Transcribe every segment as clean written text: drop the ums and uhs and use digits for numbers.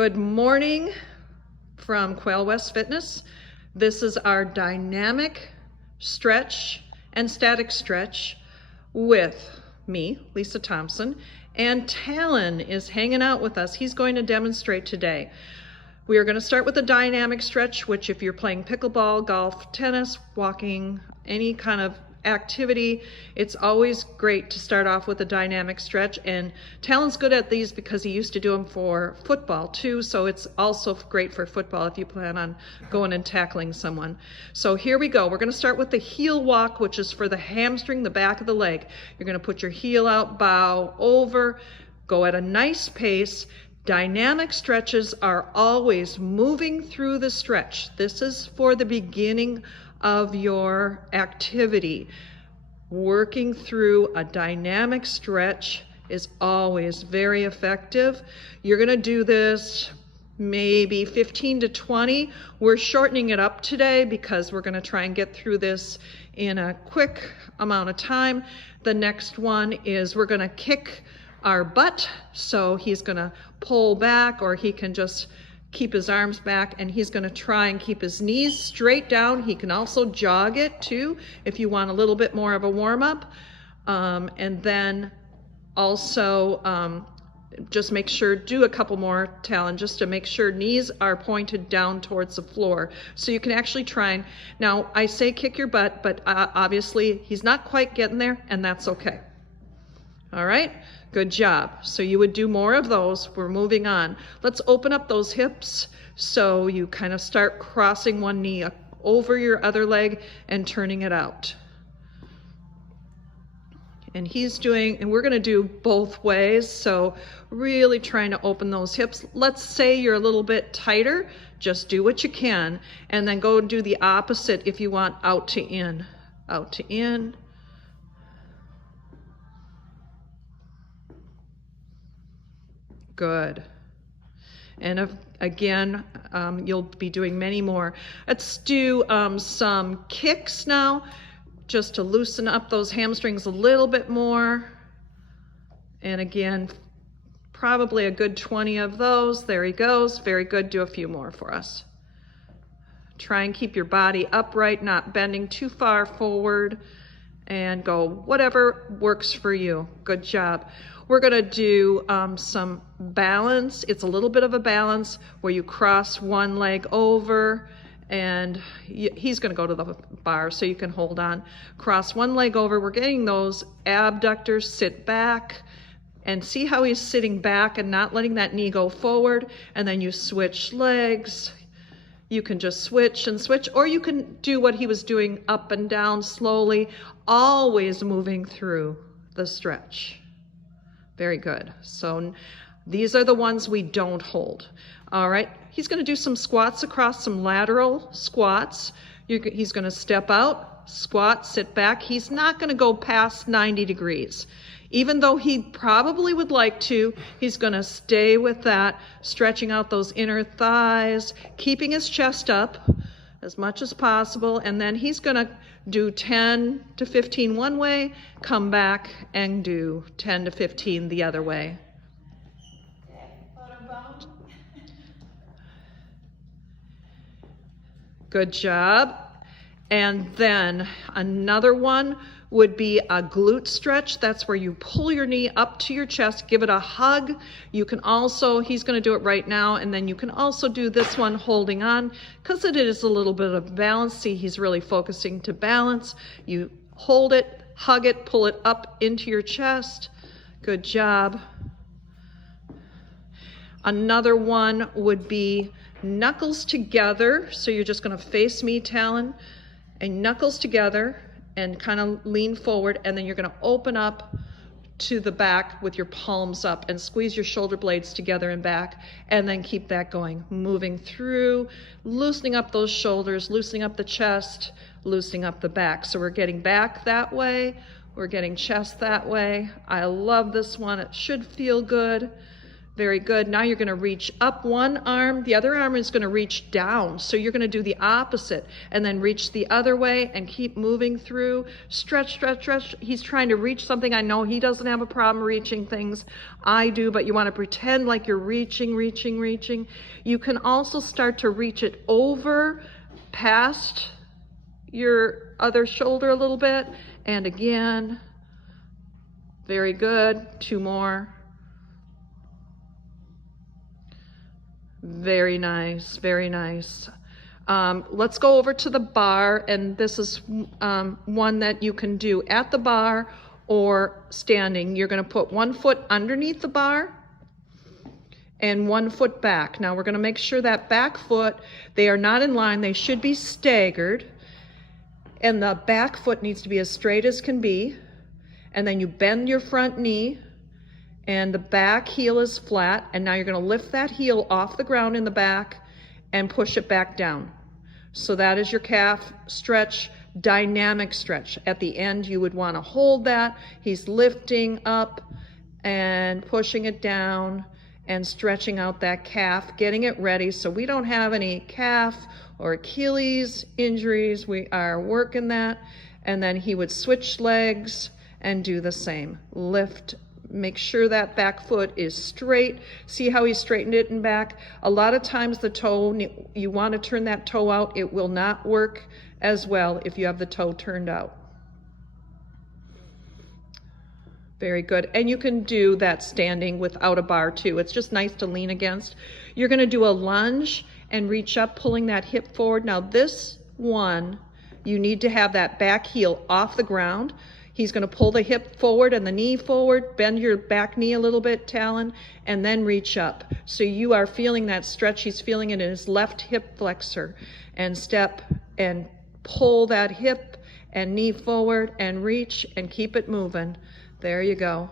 Good morning from Quail West Fitness. This is our dynamic stretch and static stretch with me, Lisa Thompson, and Talon is hanging out with us. He's going to demonstrate today. We are going to start with a dynamic stretch, which if you're playing pickleball, golf, tennis, walking, any kind of activity, it's always great to start off with a dynamic stretch. And Talon's good at these because he used to do them for football too, so it's also great for football if you plan on going and tackling someone. So here we go. We're going to start with the heel walk, which is for the hamstring, the back of the leg. You're going to put your heel out, bow over, go at a nice pace. Dynamic stretches are always moving through the stretch. This is for the beginning of your activity. Working through a dynamic stretch is always very effective. You're going to do this maybe 15 to 20. We're shortening it up today because we're going to try and get through this in a quick amount of time. The next one is we're going to kick our butt, so he's going to pull back, or he can just keep his arms back, and he's going to try and keep his knees straight down. He can also jog it too if you want a little bit more of a warm-up. And then also just make sure, do a couple more, Talon, just to make sure knees are pointed down towards the floor. So you can actually try and, now I say kick your butt, but obviously he's not quite getting there, and that's okay. All right, good job. So you would do more of those. We're moving on. Let's open up those hips so you kind of start crossing one knee over your other leg and turning it out. And he's doing, and we're going to do both ways, so really trying to open those hips. Let's say you're a little bit tighter, just do what you can, and then go and do the opposite if you want out to in. Out to in. Good. And again, you'll be doing many more. Let's do some kicks now, just to loosen up those hamstrings a little bit more. And again, probably a good 20 of those. There he goes. Very good. Do a few more for us. Try and keep your body upright, not bending too far forward, and go whatever works for you. Good job. We're going to do some balance. It's a little bit of a balance where you cross one leg over, and he's going to go to the bar so you can hold on. Cross one leg over. We're getting those abductors. Sit back and see how he's sitting back and not letting that knee go forward, and then you switch legs. You can just switch and switch, or you can do what he was doing, up and down slowly, always moving through the stretch. Very good. So these are the ones we don't hold. All right, he's going to do some squats across, some lateral squats. He's going to step out, squat, sit back. He's not going to go past 90 degrees. Even though he probably would like to, he's going to stay with that, stretching out those inner thighs, keeping his chest up as much as possible, and then he's going to do 10 to 15 one way, come back and do 10 to 15 the other way. Good job. And then another one would be a glute stretch. That's where you pull your knee up to your chest, give it a hug. You can also, he's going to do it right now, and then you can also do this one holding on, because it is a little bit of balance. See, he's really focusing to balance. You hold it, hug it, pull it up into your chest. Good job. Another one would be knuckles together. So you're just going to face me, Talon, and knuckles together, and kind of lean forward, and then you're going to open up to the back with your palms up and squeeze your shoulder blades together and back, and then keep that going, moving through, loosening up those shoulders, loosening up the chest, loosening up the back. So we're getting back that way, we're getting chest that way. I love this one. It should feel good. Very good. Now you're going to reach up one arm. The other arm is going to reach down. So you're going to do the opposite and then reach the other way and keep moving through. Stretch, stretch, stretch. He's trying to reach something. I know he doesn't have a problem reaching things. I do, but you want to pretend like you're reaching, reaching, reaching. You can also start to reach it over past your other shoulder a little bit. And again, very good. 2 more. Very nice, very nice. Let's go over to the bar, and this is one that you can do at the bar or standing. You're going to put 1 foot underneath the bar and 1 foot back. Now we're going to make sure that back foot, they are not in line, they should be staggered, and the back foot needs to be as straight as can be, and then you bend your front knee, and the back heel is flat, and now you're going to lift that heel off the ground in the back and push it back down. So that is your calf stretch, dynamic stretch. At the end, you would want to hold that. He's lifting up and pushing it down and stretching out that calf, getting it ready so we don't have any calf or Achilles injuries. We are working that. And then he would switch legs and do the same. Lift. Make sure that back foot is straight. See how he straightened it in back? A lot of times the toe, you want to turn that toe out. It will not work as well if you have the toe turned out. Very good. And you can do that standing without a bar too. It's just nice to lean against. You're going to do a lunge and reach up, pulling that hip forward. Now this one, you need to have that back heel off the ground. He's going to pull the hip forward and the knee forward, bend your back knee a little bit, Talon, and then reach up. So you are feeling that stretch. He's feeling it in his left hip flexor. And step and pull that hip and knee forward and reach and keep it moving. There you go.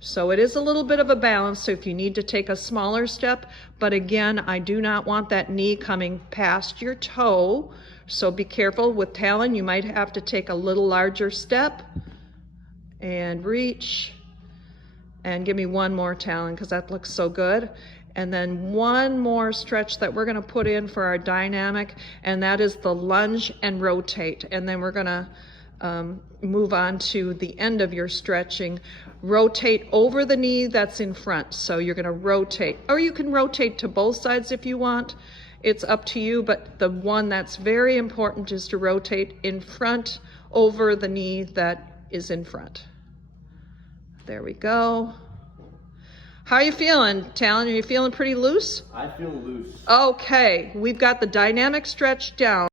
So it is a little bit of a balance, so if you need to take a smaller step, but again, I do not want that knee coming past your toe. So be careful with Talon. You might have to take a little larger step and reach. And give me 1 more, Talon, because that looks so good. And then 1 more stretch that we're going to put in for our dynamic, and that is the lunge and rotate. And then we're going to move on to the end of your stretching. Rotate over the knee that's in front. So you're going to rotate, or you can rotate to both sides if you want. It's up to you, but the one that's very important is to rotate in front over the knee that is in front. There we go. How are you feeling, Talon? Are you feeling pretty loose? I feel loose. Okay, we've got the dynamic stretch down.